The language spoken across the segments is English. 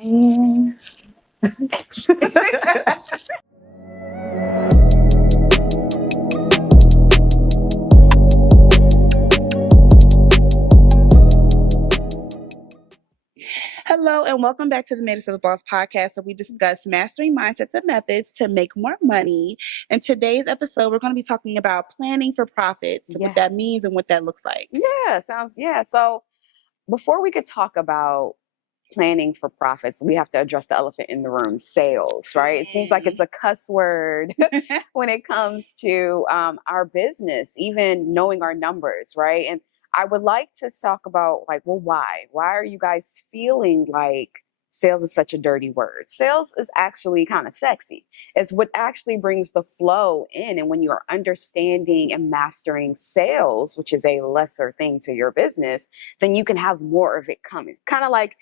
Mm. Hello, and welcome back to the Made of Boss podcast, where we discuss mastering mindsets and methods to make more money. In today's episode, we're going to be talking about planning for profits, what that means and what that looks like. Yeah. So before we could talk about planning for profits, we have to address the elephant in the room, sales, right? It seems like it's a cuss word when it comes to our business, even knowing our numbers, right? And I would like to talk about like, well, why? Why are you guys feeling like sales is such a dirty word? Sales is actually kind of sexy. It's what actually brings the flow in. And when you're understanding and mastering sales, which is a lesser thing to your business, then you can have more of it coming. It's kind of like,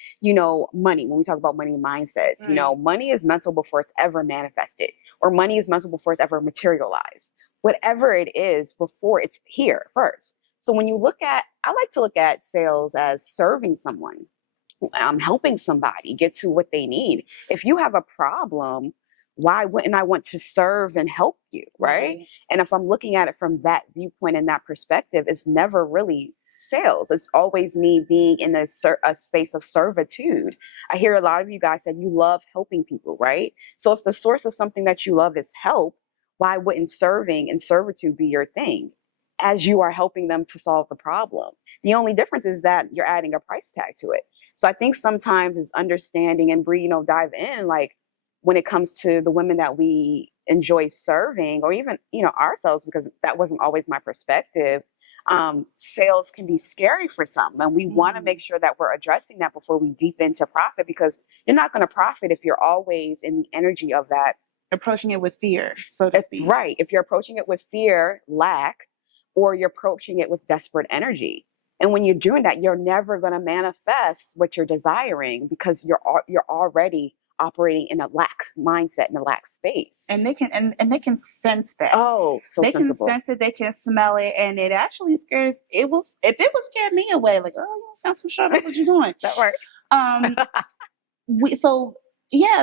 money. When we talk about money mindsets, money is mental before it's ever manifested, or money is mental before it's ever materialized. Whatever it is before it's here first. So when you I like to look at sales as serving someone. I'm helping somebody get to what they need. If you have a problem, why wouldn't I want to serve and help you, right? And if I'm looking at it from that viewpoint and that perspective, it's never really sales. It's always me being in a space of servitude. I hear a lot of you guys said you love helping people, right? So if the source of something that you love is help, why wouldn't serving and servitude be your thing as you are helping them to solve the problem? The only difference is that you're adding a price tag to it. So I think sometimes it's understanding, and Bree, dive in, like when it comes to the women that we enjoy serving, or even, ourselves, because that wasn't always my perspective. Sales can be scary for some, and we want to make sure that we're addressing that before we deep into profit, because you're not going to profit if you're always in the energy of that. Approaching it with fear, so to speak. Right. If you're approaching it with fear, lack, or you're approaching it with desperate energy. And when you're doing that, you're never going to manifest what you're desiring, because you're already operating in a lack mindset, in a lack space. And they can and they can sense that. Oh, so they sensible. can sense it, they can smell it, and it actually scares. If it would scare me away, like, oh, you don't sound too sure about what you're doing. That right.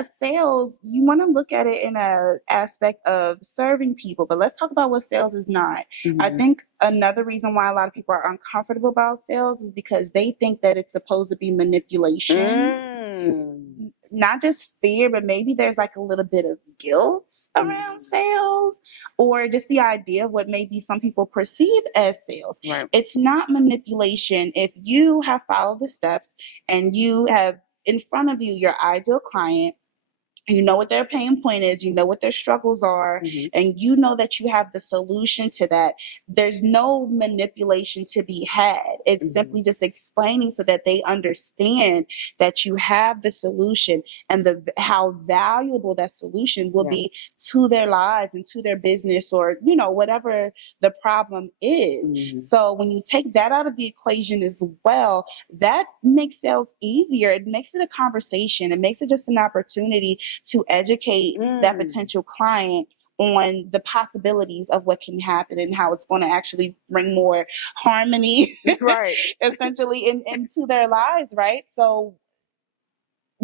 Sales, you want to look at it in a aspect of serving people, but let's talk about what sales is not. I think another reason why a lot of people are uncomfortable about sales is because they think that it's supposed to be manipulation. Not just fear, but maybe there's like a little bit of guilt around sales, or just the idea of what maybe some people perceive as sales. Right. It's not manipulation if you have followed the steps and you have in front of you your ideal client. You know what their pain point is, you know what their struggles are, and you know that you have the solution to that. There's no manipulation to be had. It's simply just explaining so that they understand that you have the solution and how valuable that solution will be to their lives and to their business, or, whatever the problem is. So when you take that out of the equation as well, that makes sales easier. It makes it a conversation. It makes it just an opportunity to educate that potential client on the possibilities of what can happen and how it's going to actually bring more harmony, right, essentially into their lives, right? So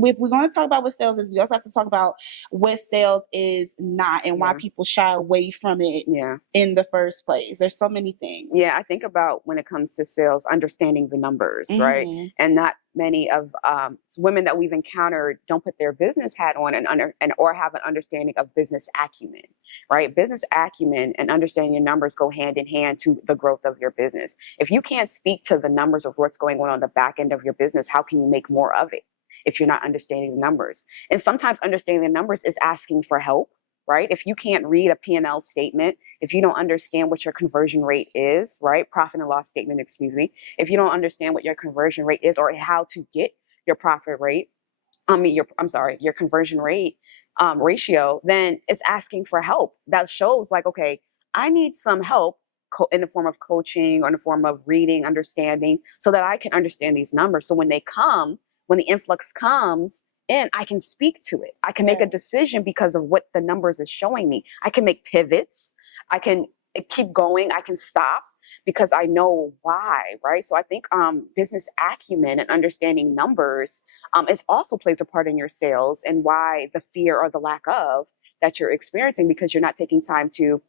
if we're going to talk about what sales is, we also have to talk about what sales is not, and why people shy away from it in the first place. There's so many things. Yeah, I think about when it comes to sales, understanding the numbers, right? And not many of women that we've encountered don't put their business hat on or have an understanding of business acumen, right? Business acumen and understanding your numbers go hand in hand to the growth of your business. If you can't speak to the numbers of what's going on the back end of your business, how can you make more of it if you're not understanding the numbers? And sometimes understanding the numbers is asking for help, right? If you can't read a P&L statement, if you don't understand what your conversion rate is, right? Profit and loss statement, excuse me. If you don't understand what your conversion rate is, or how to get your profit rate, your conversion rate ratio, then it's asking for help. That shows like, okay, I need some help in the form of coaching or in the form of reading, understanding, so that I can understand these numbers. So when the influx comes in, I can speak to it. I can make a decision because of what the numbers is showing me. I can make pivots. I can keep going. I can stop, because I know why, right? So I think business acumen and understanding numbers is also plays a part in your sales and why the fear or the lack of that you're experiencing because you're not taking time to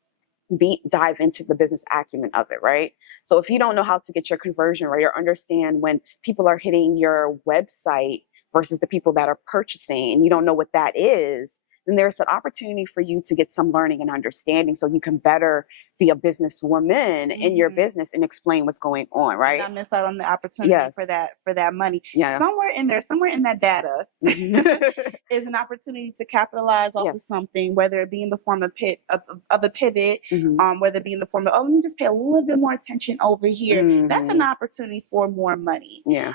dive into the business acumen of it, right? So if you don't know how to get your conversion rate or understand when people are hitting your website versus the people that are purchasing, and you don't know what that is, then there's an opportunity for you to get some learning and understanding so you can better be a businesswoman in your business and explain what's going on, And right? not miss out on the opportunity for that money. Yeah. Somewhere in that data is an opportunity to capitalize off of something, whether it be in the form of a pivot, whether it be in the form of, oh, let me just pay a little bit more attention over here. That's an opportunity for more money. Yeah.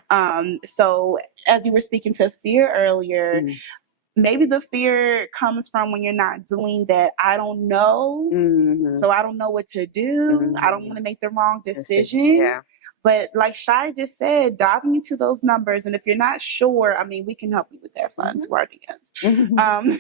So as you were speaking to fear earlier, maybe the fear comes from when you're not doing that. I don't know. So I don't know what to do. I don't want to make the wrong decision. Yeah. But like Shai just said, diving into those numbers, and if you're not sure, I mean, we can help you with that. Slide into our DMs.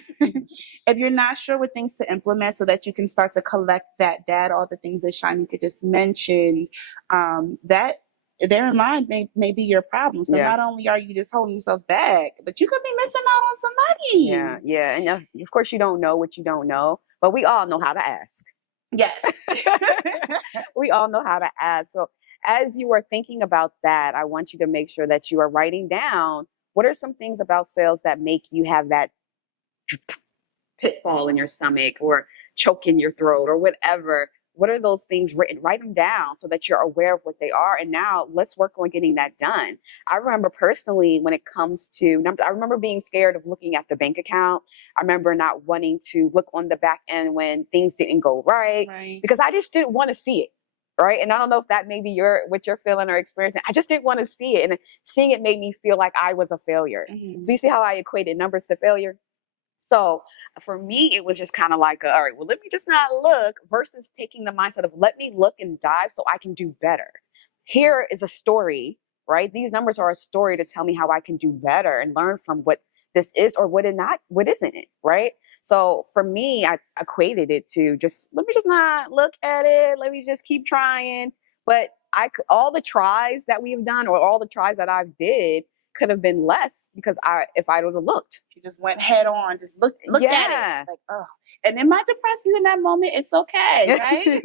If you're not sure what things to implement so that you can start to collect that data, all the things that Shani could just mention, that therein line may be your problem. So not only are you just holding yourself back, but you could be missing out on some money. Yeah, yeah. And of course you don't know what you don't know, but we all know how to ask. Yes. We all know how to ask. So as you are thinking about that, I want you to make sure that you are writing down what are some things about sales that make you have that pitfall in your stomach or choke in your throat or whatever. What are those things written? Write them down so that you're aware of what they are. And now let's work on getting that done. I remember personally when it comes to numbers, I remember being scared of looking at the bank account. I remember not wanting to look on the back end when things didn't go right. Because I just didn't want to see it. Right. And I don't know if that may be what you're feeling or experiencing. I just didn't want to see it. And seeing it made me feel like I was a failure. So you see how I equated numbers to failure? So for me, it was just kind of like, all right, well, let me just not look versus taking the mindset of let me look and dive so I can do better. Here is a story, right? These numbers are a story to tell me how I can do better and learn from what this is or what isn't it, right? So for me, I equated it to just, let me just not look at it. Let me just keep trying. But all the tries that we've done or all the tries that I've did could have been less because if I would have looked. She just went head on, just looked at it. Like, oh, and it might depress you in that moment. It's okay, right?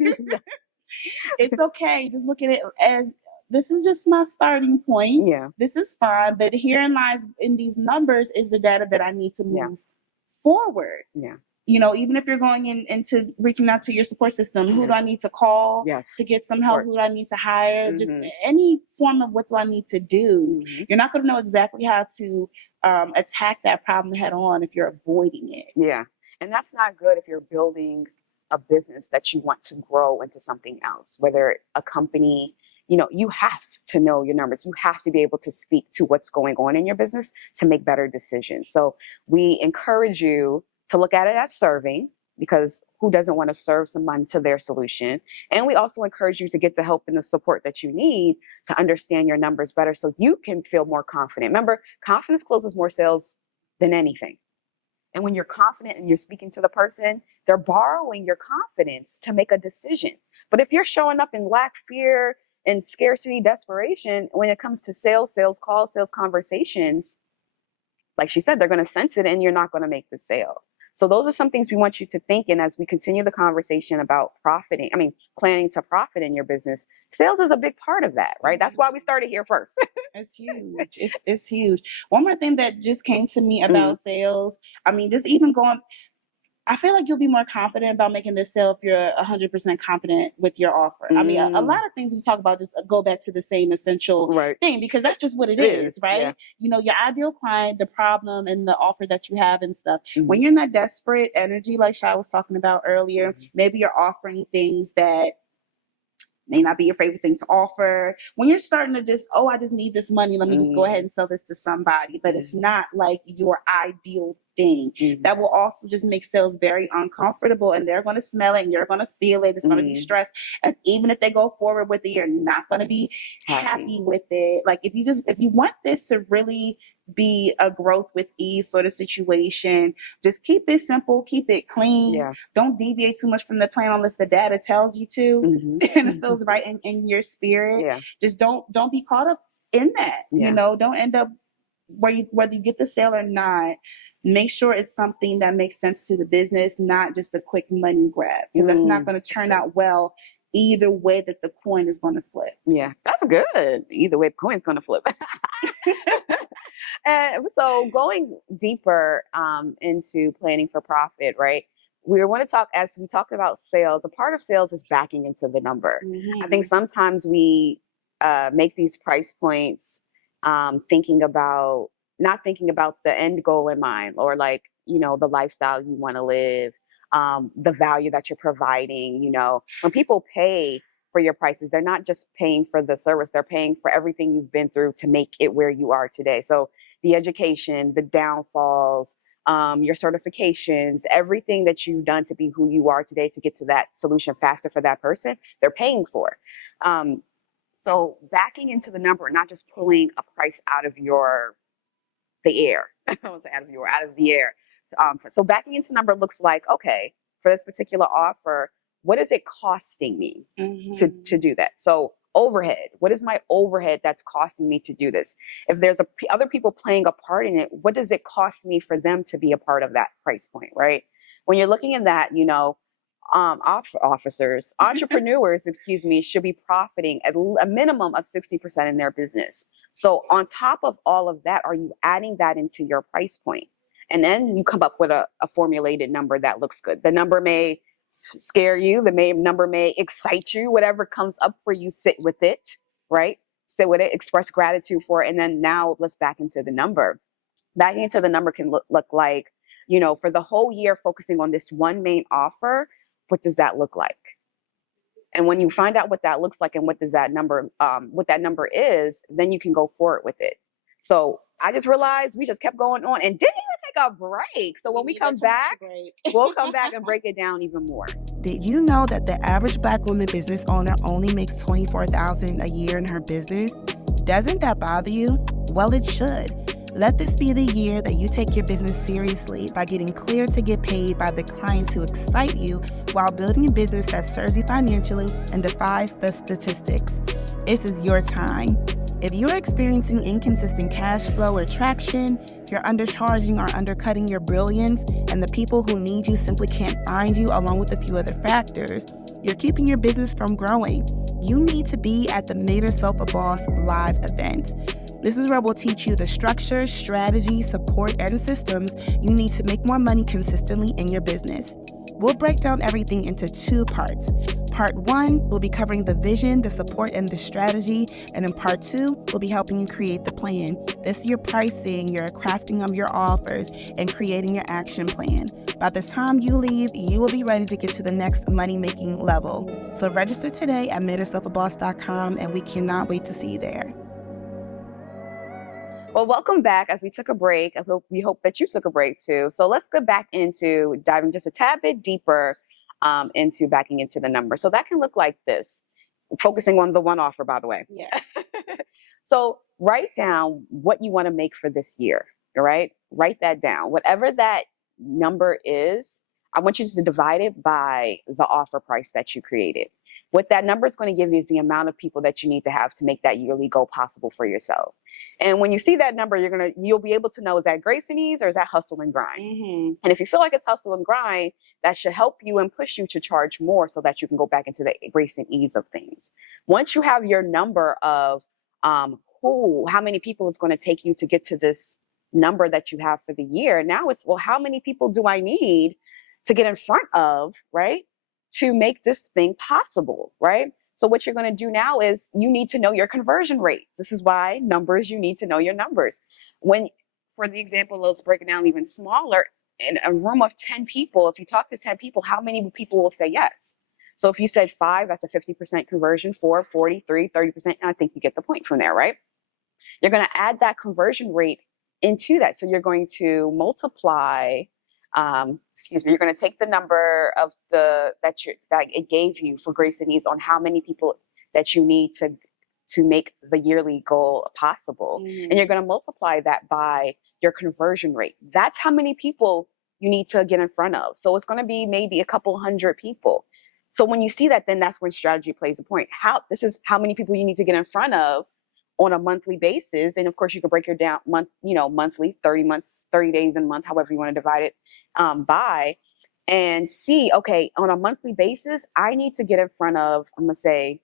It's okay. Just look at it as this is just my starting point. Yeah. This is fine. But herein lies in these numbers is the data that I need to move forward. Yeah. You know, even if you're going into reaching out to your support system, who do I need to call to get some help? Who do I need to hire? Just any form of what do I need to do? You're not going to know exactly how to attack that problem head on if you're avoiding it. Yeah. And that's not good if you're building a business that you want to grow into something else, whether a company, you have to know your numbers. You have to be able to speak to what's going on in your business to make better decisions. So we encourage you to look at it as serving, because who doesn't want to serve someone to their solution? And we also encourage you to get the help and the support that you need to understand your numbers better so you can feel more confident. Remember, confidence closes more sales than anything. And when you're confident and you're speaking to the person, they're borrowing your confidence to make a decision. But if you're showing up in lack, fear, and scarcity, desperation, when it comes to sales calls, sales conversations, like she said, they're going to sense it and you're not going to make the sale. So those are some things we want you to think in as we continue the conversation about planning to profit in your business. Sales is a big part of that, right? That's why we started here first. It's huge. It's huge. One more thing that just came to me about sales. Just even I feel like you'll be more confident about making this sale if you're 100% confident with your offer. A lot of things we talk about just go back to the same essential thing, because that's just what it is, right? Yeah. Your ideal client, the problem, and the offer that you have and stuff. When you're in that desperate energy, like Shai was talking about earlier, maybe you're offering things that may not be your favorite thing to offer. When you're starting to I just need this money. Let me just go ahead and sell this to somebody. But it's not like your ideal thing. That will also just make sales very uncomfortable, and they're going to smell it and you're going to feel it. It's going to be stressed. And even if they go forward with it, you're not going to be happy with it. Like if you want this to really be a growth with ease sort of situation, just keep it simple, keep it clean. Yeah. Don't deviate too much from the plan unless the data tells you to and it feels right in your spirit. Yeah. Just don't be caught up in that. You know, don't end up whether you get the sale or not. Make sure it's something that makes sense to the business, not just a quick money grab, because that's not going to turn out well either way that the coin is going to flip. Yeah, that's good. Either way, the coin's going to flip. And so going deeper into planning for profit, right? We want to talk, as we talked about sales, a part of sales is backing into the number. I think sometimes we make these price points not thinking about the end goal in mind, or like, you know, the lifestyle you want to live, the value that you're providing. You know, when people pay for your prices, they're not just paying for the service, they're paying for everything you've been through to make it where you are today. So the education, the downfalls, your certifications, everything that you've done to be who you are today to get to that solution faster for that person, they're paying for. So backing into the number, not just pulling a price out of the air. I won't say out of the air. So backing into number looks like, okay, for this particular offer, what is it costing me to do that? So overhead, what is my overhead that's costing me to do this? If there's other people playing a part in it, what does it cost me for them to be a part of that price point, right? When you're looking at that, you know, entrepreneurs, excuse me, should be profiting at a minimum of 60% in their business. So on top of all of that, are you adding that into your price point? And then you come up with a formulated number that looks good. The number may scare you, number may excite you, whatever comes up for you, sit with it, right? Sit with it, express gratitude for it. And then now let's back into the number. Backing into the number can look like, you know, for the whole year, focusing on this one main offer, what does that look like? And when you find out what that looks like and what that number is, then you can go forward with it. So I just realized we just kept going on and didn't even take a break. So when we come back, we'll come back and break it down even more. Did you know that the average Black woman business owner only makes $24,000 a year in her business? Doesn't that bother you? Well, it should. Let this be the year that you take your business seriously by getting clear to get paid by the clients who excite you while building a business that serves you financially and defies the statistics. This is your time. If you're experiencing inconsistent cash flow or traction, if you're undercharging or undercutting your brilliance, and the people who need you simply can't find you, along with a few other factors, you're keeping your business from growing. You need to be at the Made Yourself a Boss live event. This is where we'll teach you the structure, strategy, support, and systems you need to make more money consistently in your business. We'll break down everything into 2 parts. Part 1, we'll be covering the vision, the support, and the strategy. And in part 2, we'll be helping you create the plan. This is your pricing, your crafting of your offers, and creating your action plan. By the time you leave, you will be ready to get to the next money-making level. So register today at madeyourselfaboss.com, and we cannot wait to see you there. Well, welcome back. As we took a break, we hope that you took a break too. So let's go back into diving just a tad bit deeper into backing into the number. So that can look like this, focusing on the one offer, by the way. Yes. So write down what you want to make for this year, all right? Write that down. Whatever that number is, I want you to divide it by the offer price that you created. What that number is going to give you is the amount of people that you need to have to make that yearly goal possible for yourself. And when you see that number, you'll be able to know, is that grace and ease or is that hustle and grind? And if you feel like it's hustle and grind, that should help you and push you to charge more so that you can go back into the grace and ease of things. Once you have your number of how many people it's going to take you to get to this number that you have for the year, now it's, well, how many people do I need to get in front of, right, to make this thing possible, right? So what you're going to do now is you need to know your conversion rates. This is why you need to know your numbers. For the example, let's break it down even smaller. In a room of 10 people, if you talk to 10 people, how many people will say yes? So if you said 5, that's a 50% conversion, 4, 43, 30%. And I think you get the point from there, right? You're going to add that conversion rate into that. So you're going to multiply, you're going to take the number of that it gave you for Grace and Ease on how many people that you need to make the yearly goal possible. And you're going to multiply that by your conversion rate. That's how many people you need to get in front of. So it's going to be maybe a couple hundred people. So when you see that, then that's when strategy plays a point. This is how many people you need to get in front of on a monthly basis. And of course you can break your down monthly, 30 days in a month, however you want to divide it by, and see, okay, on a monthly basis, I need to get in front of, I'm going to say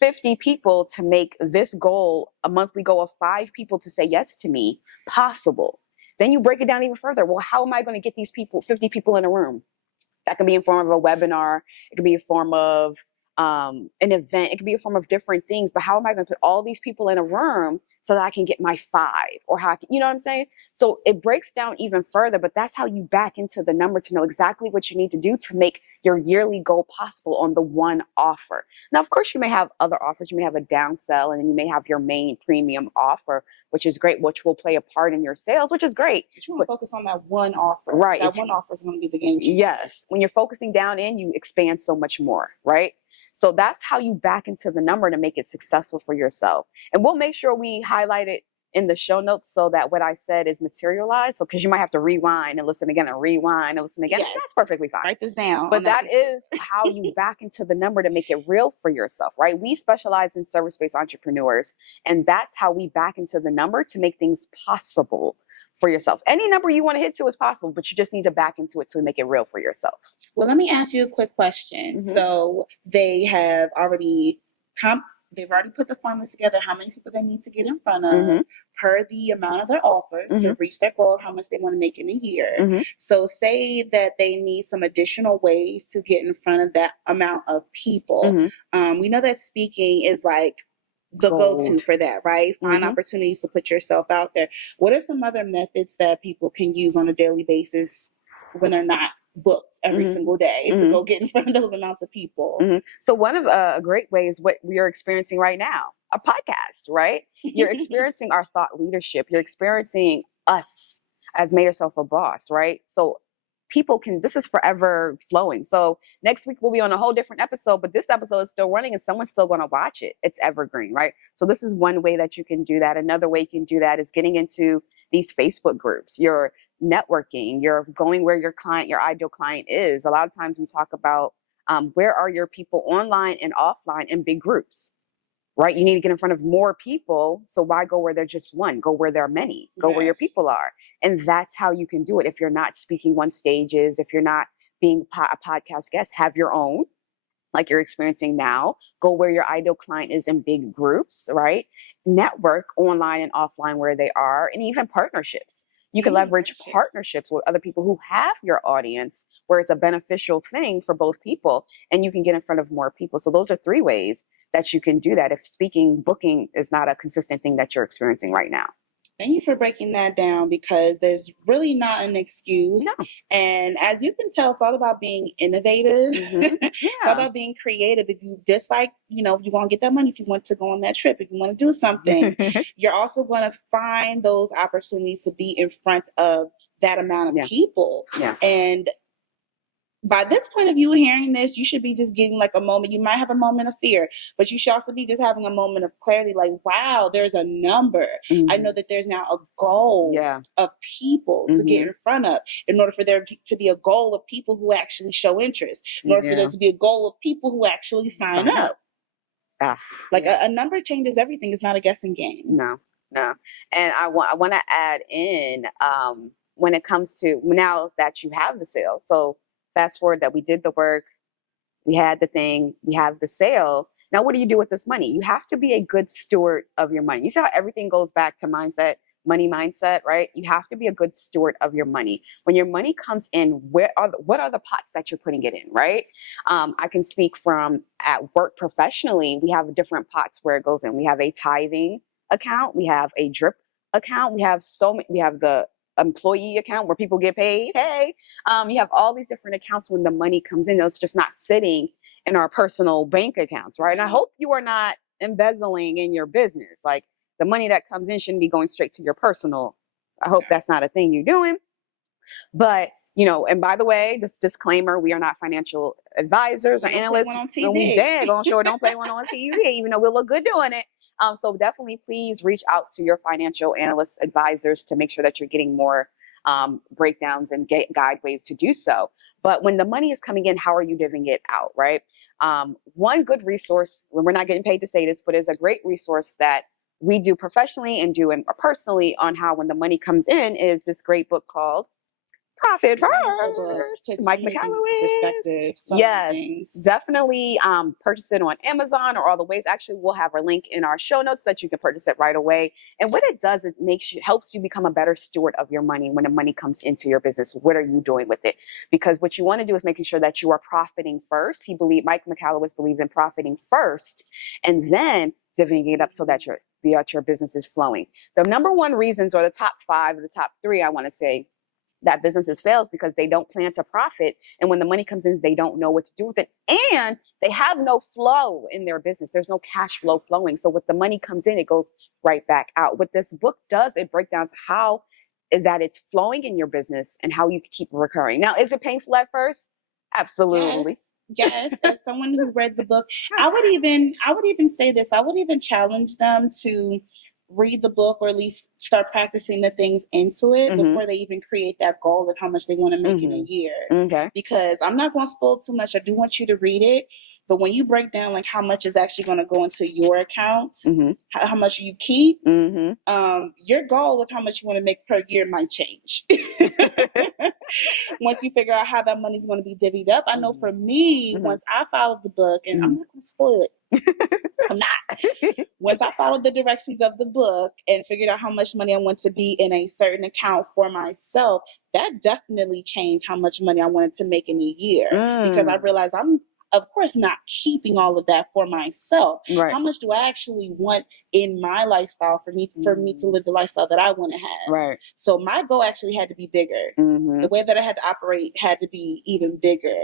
50 people to make this goal, a monthly goal of 5 people to say yes to me, possible. Then you break it down even further. Well, how am I going to get these 50 people in a room? That can be in form of a webinar. It can be a form of an event. It can be a form of different things. But how am I going to put all these people in a room so that I can get my 5? Or how you know what I'm saying? So it breaks down even further, but that's how you back into the number to know exactly what you need to do to make your yearly goal possible on the one offer. Now, of course, you may have other offers. You may have a downsell, and then you may have your main premium offer, which is great, which will play a part in your sales, which is great. But you want to focus on that one offer. Right. That one offer is going to be the game changer. Yes. When you're focusing down in, you expand so much more, right? So that's how you back into the number to make it successful for yourself. And we'll make sure we highlight it in the show notes so that what I said is materialized. So, because you might have to rewind and listen again and rewind and listen again. Yes. That's perfectly fine. Write this down. But that is how you back into the number to make it real for yourself, right? We specialize in service-based entrepreneurs, and that's how we back into the number to make things possible for yourself. Any number you want to hit to is possible, but you just need to back into it to make it real for yourself. Well, let me ask you a quick question. Mm-hmm. So they have already put the formulas together, how many people they need to get in front of Mm-hmm. per the amount of their offer to reach their goal, how much they want to make in a year. Mm-hmm. So say that they need some additional ways to get in front of that amount of people. Mm-hmm. We know that speaking is like the go-to for that, right? Find opportunities to put yourself out there. What are some other methods that people can use on a daily basis when they're not booked every single day to go get in front of those amounts of people? So one of a great way is what we are experiencing right now, a podcast, right? You're experiencing our thought leadership. You're experiencing us as Made Yourself a Boss, right? So this is forever flowing. So next week we'll be on a whole different episode, but this episode is still running and someone's still going to watch it. It's evergreen, right? So this is one way that you can do that. Another way you can do that is getting into these Facebook groups. You're networking, you're going where your ideal client is. A lot of times we talk about where are your people online and offline in big groups, right? You need to get in front of more people. So why go where there's just one? Go where there are many. Go where your people are. And that's how you can do it. If you're not speaking on stages, if you're not being a podcast guest, have your own, like you're experiencing now. Go where your ideal client is in big groups, right? Network online and offline where they are, and even partnerships. You can leverage partnerships with other people who have your audience where it's a beneficial thing for both people, and you can get in front of more people. So those are 3 ways that you can do that if booking is not a consistent thing that you're experiencing right now. Thank you for breaking that down, because there's really not an excuse. No. And as you can tell, it's all about being innovative. It's all about being creative. If you just you want to get that money, if you want to go on that trip, if you want to do something, you're also going to find those opportunities to be in front of that amount of people. Yeah. And by this point of view, hearing this, you should be just getting like a moment. You might have a moment of fear, but you should also be just having a moment of clarity. Like, wow, there's a number. I know that there's now a goal of people to get in front of, in order for there to be a goal of people who actually show interest, in order for there to be a goal of people who actually sign up. A number changes everything. It's not a guessing game. No. And I want to add in, when it comes to now that you have the sale. So fast forward that we did the work, we had the thing, we have the sale. Now, what do you do with this money? You have to be a good steward of your money. You see how everything goes back to mindset, money mindset, right? You have to be a good steward of your money. When your money comes in, what are the pots that you're putting it in, right? I can speak from at work professionally. We have different pots where it goes in. We have a tithing account. We have a drip account. We have the employee account where people get paid. Hey, you have all these different accounts when the money comes in. It's just not sitting in our personal bank accounts, right? And I hope you are not embezzling in your business. Like, the money that comes in shouldn't be going straight to your personal I hope that's not a thing you're doing. But, and by the way, this disclaimer, we are not financial advisors or analysts. And we don't play one on TV, even though we look good doing it. So definitely please reach out to your financial analyst advisors to make sure that you're getting more breakdowns and guide ways to do so. But when the money is coming in, how are you divvying it out, right? One good resource, when we're not getting paid to say this, but is a great resource that we do professionally and do personally on how when the money comes in is this great book called Profit First. Mike McCalloway. Yes, definitely purchase it on Amazon or all the ways. Actually, we'll have our link in our show notes so that you can purchase it right away. And what it does, it helps you become a better steward of your money when the money comes into your business. What are you doing with it? Because what you want to do is making sure that you are profiting first. Mike McCalloway believes in profiting first and then divvying it up so that your business is flowing. The number one reasons, or the top 5 or the top 3, I want to say, that businesses fails because they don't plan to profit. And when the money comes in, they don't know what to do with it. And they have no flow in their business. There's no cash flow flowing. So when the money comes in, it goes right back out. What this book does, it breaks down how that it's flowing in your business and how you can keep recurring. Now, is it painful at first? Absolutely. Yes. As someone who read the book, I would even say this. I would even challenge them to read the book, or at least start practicing the things into it before they even create that goal of how much they want to make in a year. Okay. Because I'm not going to spoil too much. I do want you to read it, but when you break down like how much is actually going to go into your account, how much you keep, your goal of how much you want to make per year might change. Once you figure out how that money is going to be divvied up. I know for me, once I followed the book, and I'm not going to spoil it. I'm not. Once I followed the directions of the book and figured out how much money I want to be in a certain account for myself, that definitely changed how much money I wanted to make in a year. Because I realized I'm, of course, not keeping all of that for myself. Right. How much do I actually want in my lifestyle for me to live the lifestyle that I want to have? Right. So my goal actually had to be bigger. The way that I had to operate had to be even bigger.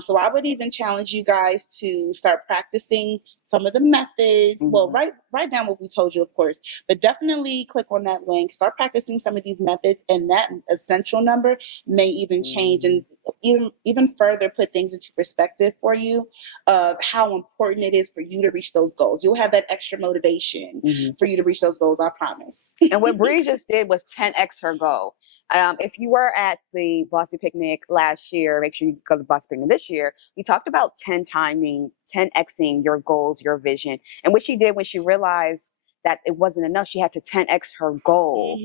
So I would even challenge you guys to start practicing some of the methods. Well, write down what we told you, of course, but definitely click on that link. Start practicing some of these methods, and that essential number may even change and even further put things into perspective for you of how important it is for you to reach those goals. You'll have that extra motivation for you to reach those goals, I promise. And what Bree just did was 10x her goal. If you were at the Bossy Picnic last year, make sure you go to the Bossy Picnic this year. We talked about 10xing your goals, your vision. And what she did when she realized that it wasn't enough, she had to 10x her goal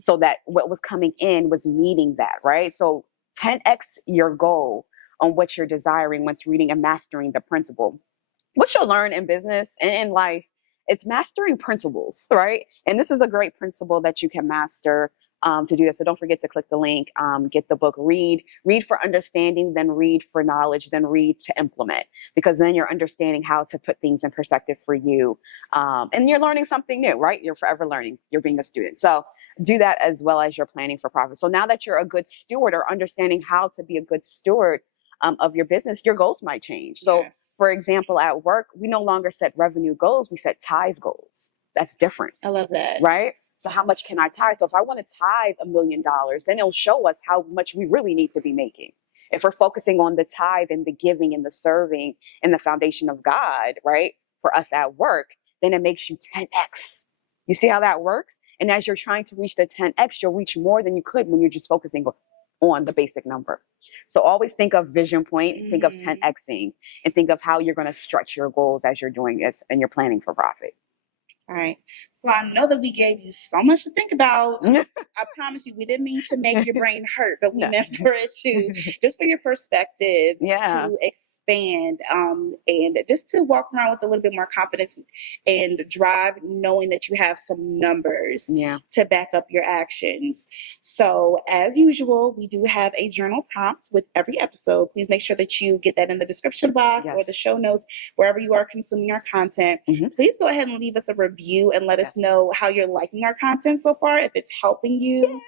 so that what was coming in was meeting that, right? So 10x your goal on what you're desiring once reading and mastering the principle. What you'll learn in business and in life, it's mastering principles, right? And this is a great principle that you can master to do this. So don't forget to click the link, get the book, read for understanding, then read for knowledge, then read to implement, because then you're understanding how to put things in perspective for you. And you're learning something new, right? You're forever learning. You're being a student. So do that as well as you're planning for profit. So now that you're a good steward or understanding how to be a good steward of your business, your goals might change. So for example, at work, we no longer set revenue goals. We set tithe goals. That's different. I love that. Right? So how much can I tithe? So if I want to tithe $1 million, then it'll show us how much we really need to be making. If we're focusing on the tithe and the giving and the serving and the foundation of God, right, for us at work, then it makes you 10x. You see how that works? And as you're trying to reach the 10x, you'll reach more than you could when you're just focusing on the basic number. So always think of vision point, think of 10xing, and think of how you're going to stretch your goals as you're doing this and you're planning for profit. All right. So I know that we gave you so much to think about. I promise you, we didn't mean to make your brain hurt, but we meant for it to, just for your perspective, to expand and just to walk around with a little bit more confidence and drive, knowing that you have some numbers to back up your actions. So as usual, we do have a journal prompt with every episode. Please make sure that you get that in the description box or the show notes, wherever you are consuming our content. Please go ahead and leave us a review and let us know how you're liking our content so far, if it's helping you.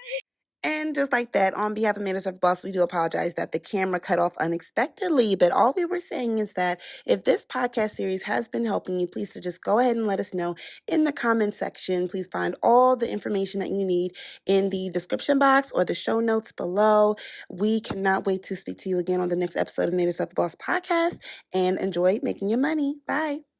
And just like that, on behalf of Made Yourself Boss, we do apologize that the camera cut off unexpectedly. But all we were saying is that if this podcast series has been helping you, please to just go ahead and let us know in the comment section. Please find all the information that you need in the description box or the show notes below. We cannot wait to speak to you again on the next episode of Made Yourself Boss podcast, and enjoy making your money. Bye.